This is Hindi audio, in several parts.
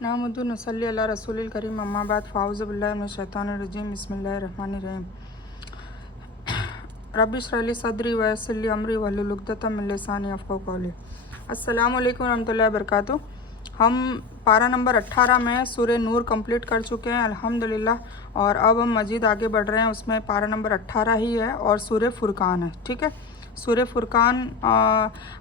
नामुद्दु नसल्ली अला रसूलिल करीम अम्मा बाद फ़ाऊज़ु बिल्लाहि मिनश शैतानिर रजीम बिस्मिल्लाहिर रहमानिर रहीम रब्बि इश्रह ली सदरी व यस्सिर ली अमरी वहलुल उक़दतम मिन लिसानी यफ़क़हू क़ौली। अस्सलामु अलैकुम रहमतुल्लाहि व बरकातुहू। हम पारा नंबर 18 में सूरह नूर कंप्लीट कर चुके हैं अल्हम्दुलिल्लाह, और अब हम मज़ीद आगे बढ़ रहे हैं। उसमें पारा नंबर 18 ही है और सूरह फुरकान है। ठीक है, सूरह फुरकान।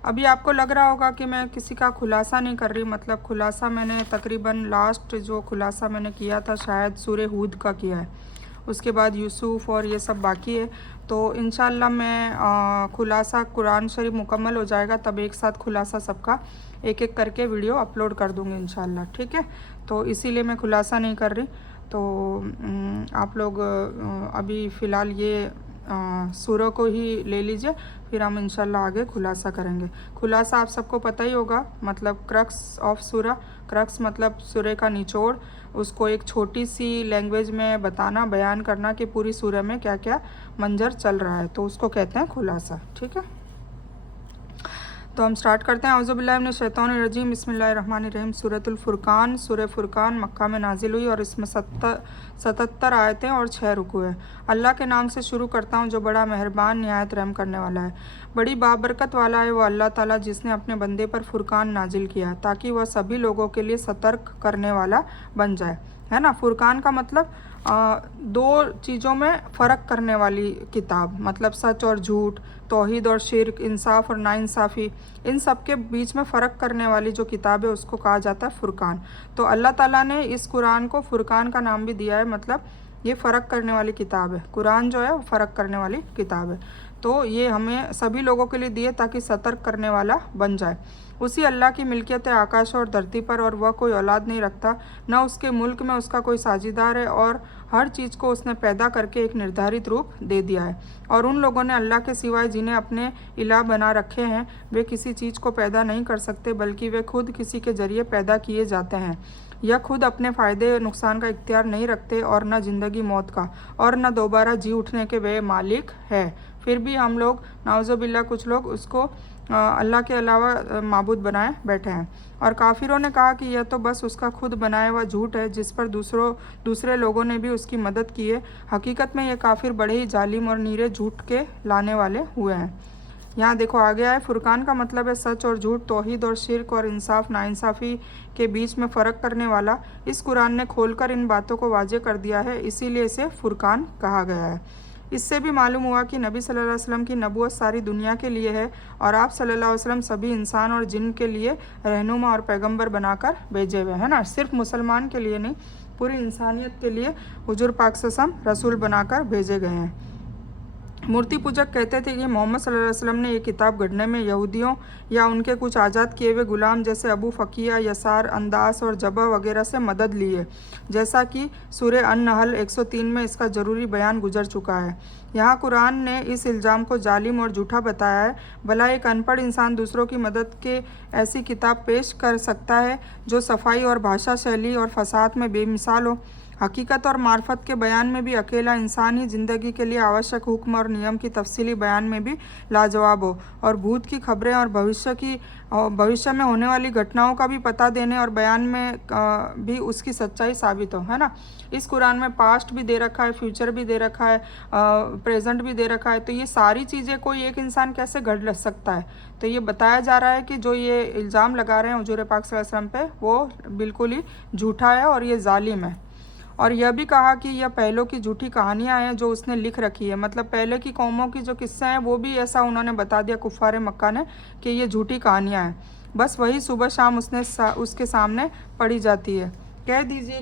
अभी आपको लग रहा होगा कि मैं किसी का खुलासा नहीं कर रही, मतलब खुलासा मैंने तकरीबन लास्ट जो खुलासा मैंने किया था शायद सूरह हूद का किया है, उसके बाद यूसुफ और ये सब बाकी है। तो इंशाअल्लाह मैं खुलासा कुरान शरीफ मुकम्मल हो जाएगा तब एक साथ खुलासा सबका एक एक करके वीडियो अपलोड कर दूँगी इंशाअल्लाह। ठीक है, तो इसीलिए मैं खुलासा नहीं कर रही। तो आप लोग अभी फ़िलहाल ये सूरह को ही ले लीजिए, फिर हम इंशाल्लाह आगे खुलासा करेंगे। खुलासा आप सबको पता ही होगा, मतलब क्रक्स ऑफ सूरह। क्रक्स मतलब सूरह का निचोड़, उसको एक छोटी सी लैंग्वेज में बताना, बयान करना कि पूरी सूरह में क्या क्या मंजर चल रहा है, तो उसको कहते हैं खुलासा। ठीक है, तो हम स्टार्ट करते हैं। औज़ु बिल्लाहि मिनश शैतानिर रजीम बिस्मिल्लाहिर रहमानिर रहीम। सूरतुल फुरकान। सूरह फुरकान मक्का में नाजिल हुई और इसमें 77 आयतें और 6 रुकू है। अल्लाह के नाम से शुरू करता हूँ जो बड़ा मेहरबान निहायत रहम करने वाला है। बड़ी बाबरकत वाला है वो अल्लाह ताला जिसने अपने बंदे पर फुरकान नाजिल किया ताकि वह सभी लोगों के लिए सतर्क करने वाला बन जाए, है ना। फुरकान का मतलब दो चीज़ों में फ़र्क करने वाली किताब, मतलब सच और झूठ, तौहीद और शिर्क, इंसाफ और नाइंसाफ़ी, इन सब के बीच में फ़र्क करने वाली जो किताब है उसको कहा जाता है फ़ुरकान। तो अल्लाह ताला ने इस कुरान को फ़ुरकान का नाम भी दिया है, मतलब ये फ़र्क करने वाली किताब है। कुरान जो है वो फ़र्क करने वाली किताब है। तो ये हमें सभी लोगों के लिए दिए ताकि सतर्क करने वाला बन जाए। उसी अल्लाह की मिल्कियत है आकाश और धरती पर, और वह कोई औलाद नहीं रखता, न उसके मुल्क में उसका कोई साझीदार है, और हर चीज़ को उसने पैदा करके एक निर्धारित रूप दे दिया है। और उन लोगों ने अल्लाह के सिवाय जिन्हें अपने इलाह बना रखे हैं वे किसी चीज़ को पैदा नहीं कर सकते, बल्कि वे खुद किसी के ज़रिए पैदा किए जाते हैं। यह खुद अपने फ़ायदे नुकसान का इख्तियार नहीं रखते, और न ज़िंदगी मौत का, और न दोबारा जी उठने के वे मालिक है। फिर भी हम लोग नाउज़ुबिल्लाह कुछ लोग उसको अल्लाह के अलावा माबूद बनाए बैठे हैं। और काफिरों ने कहा कि यह तो बस उसका खुद बनाया हुआ झूठ है जिस पर दूसरे लोगों ने भी उसकी मदद की है। हकीकत में ये काफिर बड़े ही जालिम और नीरे झूठ के लाने वाले हुए हैं। यहाँ देखो आ गया है, फुरकान का मतलब है सच और झूठ, तौहीद और शिर्क, और इंसाफ नाइंसाफ़ी के बीच में फ़र्क करने वाला। इस कुरान ने खोलकर इन बातों को वाज़ेह कर दिया है, इसीलिए इसे फुरकान कहा गया है। इससे भी मालूम हुआ कि नबी सल्लल्लाहु अलैहि वसल्लम की नबूवत सारी दुनिया के लिए है, और आप सल्लल्लाहु अलैहि वसल्लम सभी इंसान और जिन के लिए रहनुमा और पैगंबर बनाकर भेजे हुए हैं ना। सिर्फ मुसलमान के लिए नहीं, पूरी इंसानियत के लिए हुजूर पाक सल्लल्लाहु अलैहि वसल्लम रसूल बनाकर भेजे गए हैं। मूर्ति पूजक कहते थे कि मोहम्मद सल्लल्लाहु अलैहि वसल्लम ने यह किताब गढ़ने में यहूदियों या उनके कुछ आज़ाद किए हुए गुलाम जैसे अबू फ़किया, यसार, अंदास और जबा वगैरह से मदद ली है, जैसा कि सूरह अन-नहल 103 में इसका ज़रूरी बयान गुजर चुका है। यहाँ कुरान ने इस इल्ज़ाम को जालिम और झूठा बताया है। भला एक अनपढ़ इंसान दूसरों की मदद के ऐसी किताब पेश कर सकता है जो सफाई और भाषा शैली और फसाद में बेमिसाल हो। हकीकत और मार्फत के बयान में भी अकेला इंसान ही ज़िंदगी के लिए आवश्यक हुक्म और नियम की तफसीली बयान में भी लाजवाब हो, और भूत की खबरें और भविष्य में होने वाली घटनाओं का भी पता देने और बयान में भी उसकी सच्चाई साबित हो, है ना। इस कुरान में पास्ट भी दे रखा है, फ्यूचर भी दे रखा है, प्रेजेंट भी दे रखा है। तो ये सारी चीज़ें कोई एक इंसान कैसे गढ़ सकता है। तो ये बताया जा रहा है कि जो ये इल्ज़ाम लगा रहे हैं हुजूर पाक सल्लल्लाहु अलैहि वसल्लम पे वो बिल्कुल ही झूठा है और ये जालिम है। और यह भी कहा कि यह पहलों की झूठी कहानियां हैं जो उसने लिख रखी है, मतलब पहले की कौमों की जो किस्से हैं वो भी ऐसा उन्होंने बता दिया कुफ़ार मक्का ने कि ये झूठी कहानियां हैं, बस वही सुबह शाम उसके सामने पढ़ी जाती है। कह दीजिए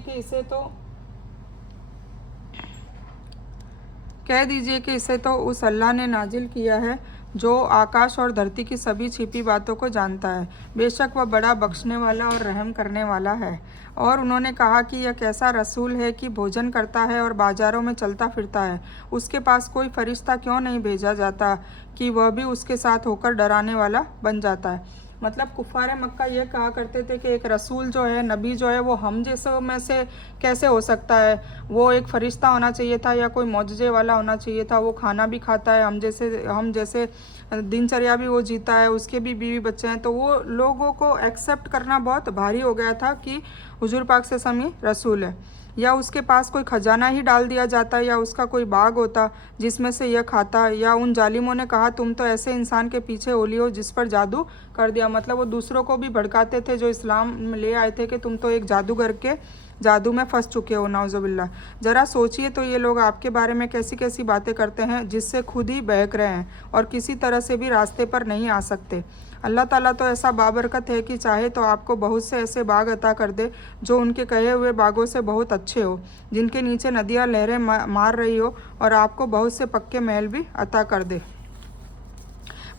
कि इसे तो उस अल्लाह ने नाजिल किया है जो आकाश और धरती की सभी छिपी बातों को जानता है। बेशक वह बड़ा बख्शने वाला और रहम करने वाला है। और उन्होंने कहा कि यह कैसा रसूल है कि भोजन करता है और बाज़ारों में चलता फिरता है, उसके पास कोई फरिश्ता क्यों नहीं भेजा जाता कि वह भी उसके साथ होकर डराने वाला बन जाता है। मतलब कुफ़ार मक्का ये कहा करते थे कि एक रसूल जो है, नबी जो है, वो हम जैसों में से कैसे हो सकता है, वो एक फ़रिश्ता होना चाहिए था या कोई मौजज़े वाला होना चाहिए था, वो खाना भी खाता है हम जैसे दिनचर्या भी वो जीता है, उसके भी बीवी बच्चे हैं, तो वो लोगों को एक्सेप्ट करना बहुत भारी हो गया था कि हुजूर पाक से समी रसूल है। या उसके पास कोई खजाना ही डाल दिया जाता, या उसका कोई बाग होता जिसमें से यह खाता, या उन जालिमों ने कहा तुम तो ऐसे इंसान के पीछे ओली हो जिस पर जादू कर दिया। मतलब वो दूसरों को भी भड़काते थे जो इस्लाम में ले आए थे कि तुम तो एक जादूगर के जादू में फंस चुके हो, नाउजुबिल्ला। ज़रा सोचिए तो ये लोग आपके बारे में कैसी कैसी बातें करते हैं जिससे खुद ही बहक रहे हैं और किसी तरह से भी रास्ते पर नहीं आ सकते। अल्लाह ताला तो ऐसा बाबरकत है कि चाहे तो आपको बहुत से ऐसे बाग अता कर दे जो उनके कहे हुए बागों से बहुत अच्छे हो, जिनके नीचे नदियाँ लहरें मार रही हो, और आपको बहुत से पक्के महल भी अता कर दे।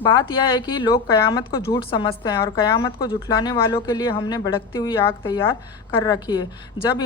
बात यह है कि लोग क़यामत को झूठ समझते हैं और क़यामत को झुठलाने वालों के लिए हमने भड़कती हुई आग तैयार कर रखी है। जब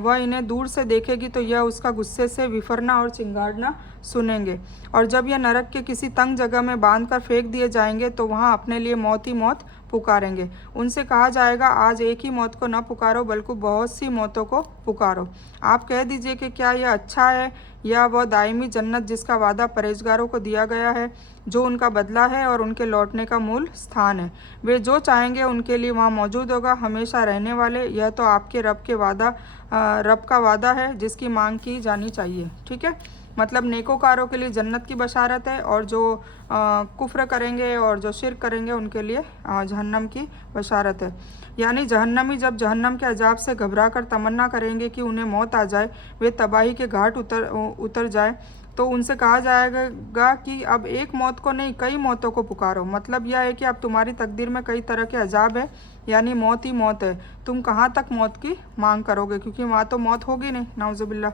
वह इन्हें दूर से देखेगी तो यह उसका गुस्से से विफरना और चिंगाड़ना सुनेंगे, और जब यह नरक के किसी तंग जगह में बांध कर फेंक दिए जाएंगे तो वहाँ अपने लिए मौत ही मौत पुकारेंगे। उनसे कहा जाएगा आज एक ही मौत को न पुकारो बल्कि बहुत सी मौतों को पुकारो। आप कह दीजिए कि क्या यह अच्छा है या वह दायमी जन्नत जिसका वादा परहेजगारों को दिया गया है, जो उनका बदला है और उनके लौटने का मूल स्थान है। वे जो चाहेंगे उनके लिए वहाँ मौजूद होगा, हमेशा रहने वाले। यह तो आपके रब का वादा है जिसकी मांग की जानी चाहिए। ठीक है, मतलब नेकोकारों के लिए जन्नत की बशारत है, और जो कुफ्र करेंगे और जो शिर्क करेंगे उनके लिए जहन्नम की बशारत है। यानी जहन्नमी जब जहन्नम के अजाब से घबराकर तमन्ना करेंगे कि उन्हें मौत आ जाए, वे तबाही के घाट उतर जाए, तो उनसे कहा जाएगा कि अब एक मौत को नहीं कई मौतों को पुकारो। मतलब यह है कि अब तुम्हारी तकदीर में कई तरह के अजाब है, यानी मौत ही मौत है। तुम कहाँ तक मौत की मांग करोगे, क्योंकि वहाँ तो मौत होगी नहीं, नाउजुबिल्ला।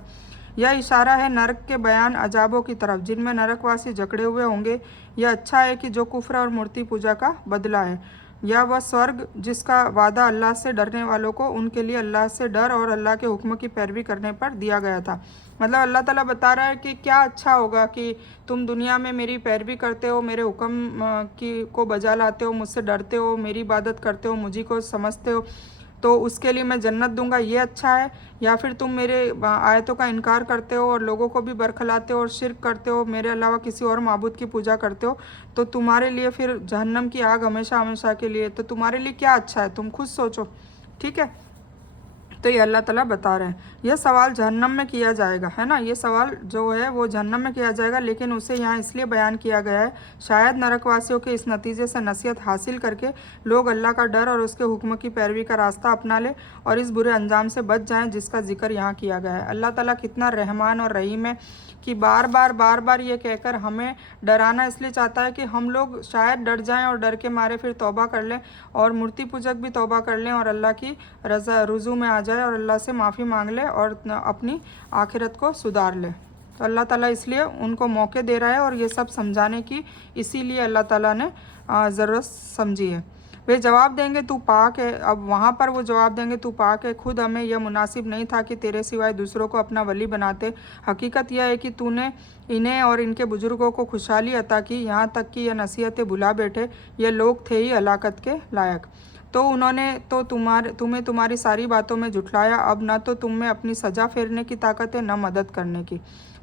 यह इशारा है नरक के बयान अजाबों की तरफ जिनमें नरकवासी जकड़े हुए होंगे। यह अच्छा है कि जो कुफ्र और मूर्ति पूजा का बदला है, या वह स्वर्ग जिसका वादा अल्लाह से डरने वालों को उनके लिए अल्लाह से डर और अल्लाह के हुक्म की पैरवी करने पर दिया गया था। मतलब अल्लाह ताला बता रहा है कि क्या अच्छा होगा कि तुम दुनिया में मेरी पैरवी करते हो, मेरे हुक्म को बजा लाते हो, मुझसे डरते हो, मेरी इबादत करते हो, मुझी को समझते हो, तो उसके लिए मैं जन्नत दूंगा, ये अच्छा है। या फिर तुम मेरे आयतों का इनकार करते हो और लोगों को भी बरखलाते हो और शिर्क करते हो, मेरे अलावा किसी और माबूद की पूजा करते हो, तो तुम्हारे लिए फिर जहन्नम की आग हमेशा हमेशा के लिए। तो तुम्हारे लिए क्या अच्छा है, तुम खुद सोचो। ठीक है, तो ये अल्लाह ताला बता रहे हैं। यह सवाल जहन्नम में किया जाएगा, है ना, ये सवाल जो है वो जहन्नम में किया जाएगा, लेकिन उसे यहाँ इसलिए बयान किया गया है शायद नरकवासियों के इस नतीजे से नसीहत हासिल करके लोग अल्लाह का डर और उसके हुक्म की पैरवी का रास्ता अपना ले और इस बुरे अंजाम से बच जाएं जिसका जिक्र यहाँ किया गया है। अल्लाह ताला कितना रहमान और रहीम है कि बार बार ये कहकर हमें डराना इसलिए चाहता है कि हम लोग शायद डर जाएं और डर के मारे फिर तौबा कर लें, और मूर्ति पूजक भी तौबा कर लें और अल्लाह की रज़ा रुजू में आ जाए और अल्लाह से माफ़ी मांग ले और अपनी आखिरत को सुधार ले। तो अल्लाह ताला इसलिए उनको मौके दे रहा है और ये सब समझाने की इसीलिए अल्लाह ताला ने ज़रूरत समझी है। वे जवाब देंगे तू पाक है। अब वहाँ पर वो जवाब देंगे तू पाक है, खुद हमें यह मुनासिब नहीं था कि तेरे सिवाय दूसरों को अपना वली बनाते। हकीकत यह है कि तूने इन्हें और इनके बुजुर्गों को खुशहाली अता की, यहाँ तक कि यह नसीहतें भुला बैठे। ये लोग थे ही हलाकत के लायक। तो उन्होंने तो तुम्हें तुम्हारी सारी बातों में झुठलाया। अब न तो तुम में अपनी सजा फेरने की ताकत है, न मदद करने की।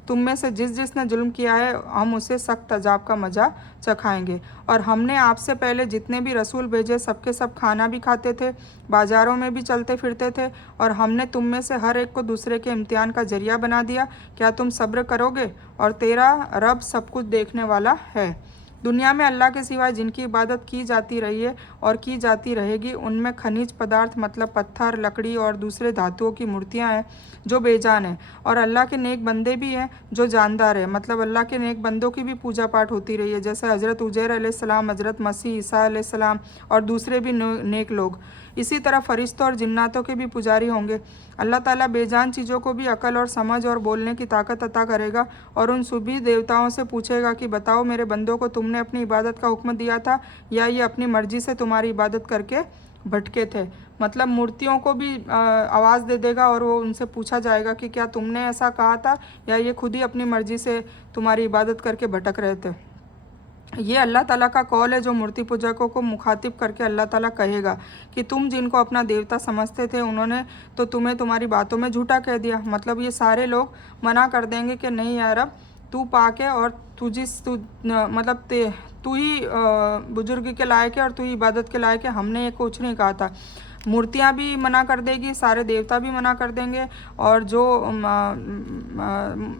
तुम में से जिसने जुल्म किया है हम उसे सख्त अजाब का मजा चखाएंगे। और हमने आपसे पहले जितने भी रसूल भेजे सबके सब खाना भी खाते थे, बाजारों में भी चलते फिरते थे, और हमने तुम में से हर एक को दूसरे के इम्तिहान का जरिया बना दिया। क्या तुम सब्र करोगे? और तेरा रब सब कुछ देखने वाला है। दुनिया में अल्लाह के सिवाय जिनकी इबादत की जाती रही है और की जाती रहेगी, उनमें खनिज पदार्थ मतलब पत्थर, लकड़ी और दूसरे धातुओं की मूर्तियां हैं जो बेजान हैं, और अल्लाह के नेक बंदे भी हैं जो जानदार हैं। मतलब अल्लाह के नेक बंदों की भी पूजा पाठ होती रही है, जैसे हज़रत उजैर अलैहिस्सलाम, हज़रत मसीह ईसा अलैहिस्सलाम और दूसरे भी नेक लोग। इसी तरह फरिश्तों और जिन्नातों के भी पुजारी होंगे। अल्लाह ताला बेजान चीज़ों को भी अकल और समझ और बोलने की ताकत अता करेगा और उन सभी देवताओं से पूछेगा कि बताओ मेरे बंदों को तुमने अपनी इबादत का हुक्म दिया था या ये अपनी मर्जी से तुम्हारी इबादत करके भटके थे। मतलब मूर्तियों को भी आवाज़ दे देगा और वो उनसे पूछा जाएगा कि क्या तुमने ऐसा कहा था या ये खुद ही अपनी मर्जी से तुम्हारी इबादत करके भटक रहे थे। ये अल्लाह ताला का कौल है जो मूर्ति पूजकों को मुखातिब करके अल्लाह ताला कहेगा कि तुम जिनको अपना देवता समझते थे उन्होंने तो तुम्हें तुम्हारी बातों में झूठा कह दिया। मतलब ये सारे लोग मना कर देंगे कि नहीं यार, अब तू पाक है और मतलब तू ही बुजुर्ग के लायक है और तू ही इबादत के लायक है, हमने ये कुछ नहीं कहा था। मूर्तियाँ भी मना कर देगी, सारे देवता भी मना कर देंगे, और जो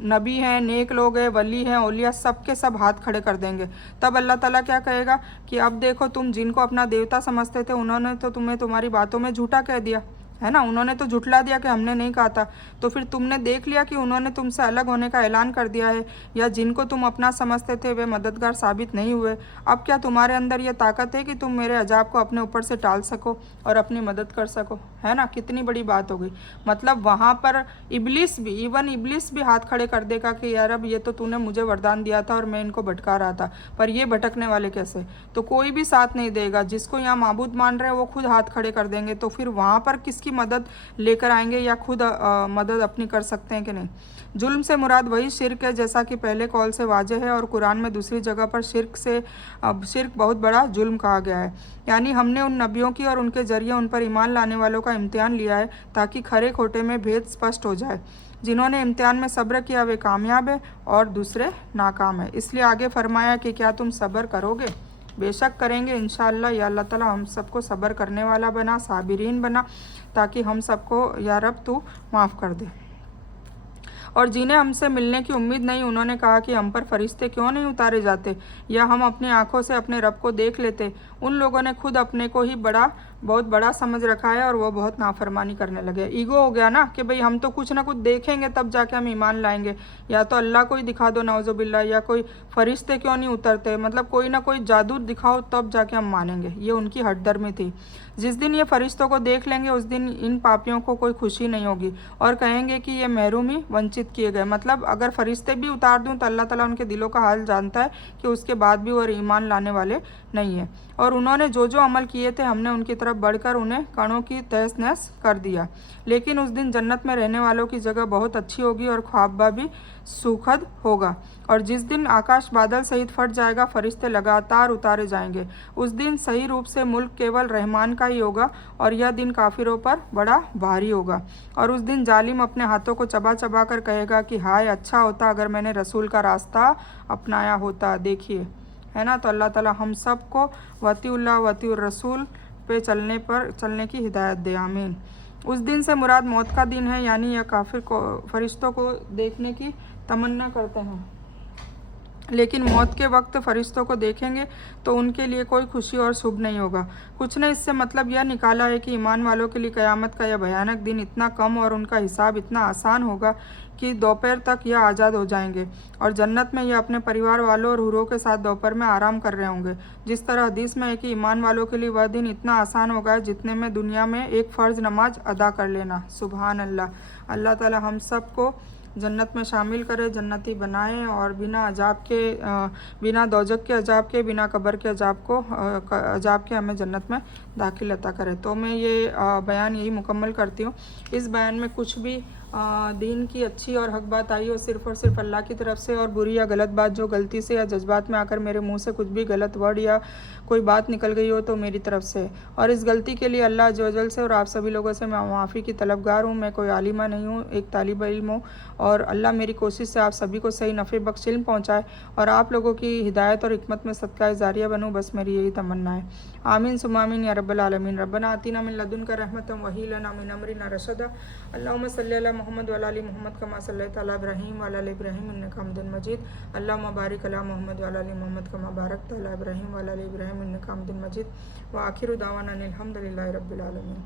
नबी हैं, नेक लोग हैं, वली हैं, औलिया, सब के सब हाथ खड़े कर देंगे। तब अल्लाह ताला क्या कहेगा कि अब देखो, तुम जिनको अपना देवता समझते थे उन्होंने तो तुम्हें तुम्हारी बातों में झूठा कह दिया है ना, उन्होंने तो झुठला दिया कि हमने नहीं कहा था। तो फिर तुमने देख लिया कि उन्होंने तुमसे अलग होने का ऐलान कर दिया है, या जिनको तुम अपना समझते थे वे मददगार साबित नहीं हुए। अब क्या तुम्हारे अंदर ये ताकत है कि तुम मेरे अजाब को अपने ऊपर से टाल सको और अपनी मदद कर सको, है ना। कितनी बड़ी बात हो गई। मतलब वहाँ पर इबलिस भी, इवन इबलिस भी हाथ खड़े कर देगा कि यार अब ये तो तूने मुझे वरदान दिया था और मैं इनको भटका रहा था, पर ये भटकने वाले कैसे। तो कोई भी साथ नहीं देगा, जिसको यहाँ माबूद मान रहे हैं वो खुद हाथ खड़े कर देंगे। तो फिर वहाँ पर किसकी मदद लेकर आएंगे, या खुद मदद अपनी कर सकते हैं कि नहीं। जुल्म से मुराद वही शिर्क है, जैसा कि पहले कॉल से वाजह है, और कुरान में दूसरी जगह पर शिर्क बहुत बड़ा जुल्म कहा गया है। यानी हमने उन नबियों की और उनके जरिए उन पर ईमान लाने वालों का इम्तिहान लिया है, ताकि खरे खोटे में भेद स्पष्ट हो जाए। जिन्होंने इम्तिहान में सब्र किया वे कामयाब है और दूसरे नाकाम है। इसलिए आगे फरमाया कि क्या तुम सब्र करोगे। बेशक करेंगे इंशाअल्लाह। या अल्लाह ताला हम सबको सब्र करने वाला बना, साबिरीन बना, ताकि हम सबको या रब तू माफ़ कर दे। और जिन्हें हमसे मिलने की उम्मीद नहीं, उन्होंने कहा कि हम पर फरिश्ते क्यों नहीं उतारे जाते, या हम अपनी आंखों से अपने रब को देख लेते। उन लोगों ने खुद अपने को ही बहुत बड़ा समझ रखा है, और वो बहुत नाफरमानी करने लगे। ईगो हो गया ना कि भाई हम तो कुछ ना कुछ देखेंगे तब जाके हम ईमान लाएंगे, या तो अल्लाह को ही दिखा दो नाउजुबिल्लाह, या कोई फरिश्ते क्यों नहीं उतरते, मतलब कोई ना कोई जादू दिखाओ तब जाके हम मानेंगे। ये उनकी हठधर्मी थी। जिस दिन ये फरिश्तों को देख लेंगे उस दिन इन पापियों को कोई खुशी नहीं होगी, और कहेंगे कि ये महरूमी वंचित किए गए। मतलब अगर फरिश्ते भी उतार दूं तो अल्लाह ताला उनके दिलों का हाल जानता है कि उसके बाद भी वो ईमान लाने वाले नहीं है। और उन्होंने जो जो अमल किए थे हमने उनकी तरफ बढ़कर उन्हें कणों की तहस नहस कर दिया। लेकिन उस दिन जन्नत में रहने वालों की जगह बहुत अच्छी होगी और ख्वाबा भी सुखद होगा। और जिस दिन आकाश बादल सहित फट जाएगा, फरिश्ते लगातार उतारे जाएंगे। उस दिन सही रूप से मुल्क केवल रहमान का ही होगा, और यह दिन काफिरों पर बड़ा भारी होगा। और उस दिन जालिम अपने हाथों को चबा चबा कर कहेगा कि हाय, अच्छा होता अगर मैंने रसूल का रास्ता अपनाया होता। देखिए, है ना। तो अल्लाह ताला हम सब को वतीउल्लाह वतीउर रसूल पे चलने की हिदायत दे, आमीन। उस दिन से मुराद मौत का दिन है, यानी यह काफिर को फरिश्तों को देखने की तमन्ना करते हैं, लेकिन मौत के वक्त फरिश्तों को देखेंगे तो उनके लिए कोई खुशी और शुभ नहीं होगा। कुछ ने इससे मतलब यह निकाला है कि ईमान वालों के लिए क़यामत का यह भयानक दिन इतना कम और उनका हिसाब इतना आसान होगा कि दोपहर तक यह आज़ाद हो जाएंगे, और जन्नत में यह अपने परिवार वालों और हुरों के साथ दोपहर में आराम कर रहे होंगे। जिस तरह हदीस में है कि ईमान वालों के लिए वह दिन इतना आसान होगा जितने में दुनिया में एक फ़र्ज़ नमाज अदा कर लेना। सुबहान अल्लाह। अल्लाह ताला हम सब को जन्नत में शामिल करे, जन्नती बनाए, और बिना अजाब के, बिना दोजक के अजाब के, बिना कब्र के अजाब के हमें जन्नत में दाखिल अता करे। तो मैं ये बयान यही मुकम्मल करती हूँ। इस बयान में कुछ भी दीन की अच्छी और हक बात आई हो सिर्फ़ और सिर्फ अल्लाह की तरफ से, और बुरी या गलत बात जो गलती से या जज्बात में आकर मेरे मुंह से कुछ भी गलत वर्ड या कोई बात निकल गई हो तो मेरी तरफ से, और इस गलती के लिए अल्लाह अज़्ज़ से और आप सभी लोगों से मैं माफ़ी की तलबगार हूँ। मैं कोई आलिमा नहीं हूँ, एक तालिब इल्म हूँ, और अल्लाह मेरी कोशिश से आप सभी को सही नफ़े बख्श इल्म पहुँचाए और आप लोगों की हिदायत और हिकमत में सदका जारिया बनूँ। बस मेरी यही तमन्ना है। आमीन सुम्मा आमीन या रब्बल आलमीन। रब्बना आतिना मिन लदुनका रहमतन व हय्यि लना मिन अमरिना रशदा। अल्लाहुम्मा सल्लि अला मुहम्मद व अला आलि मुहम्मद कमा सल्लैता अला इब्राहीम व अला आलि इब्राहीम इन्नका हमीदुम मजीद। अल्लाहुम्मा बारिक अला मुहम्मद व अला आलि मुहम्मद कमा बारकता अला इब्राहीम व अला आलि इब्राहीम इन्नका हमीदुम मजीद। व आखिरु दावाना अनिल हम्दुलिल्लाहि रब्बिल आलमीन।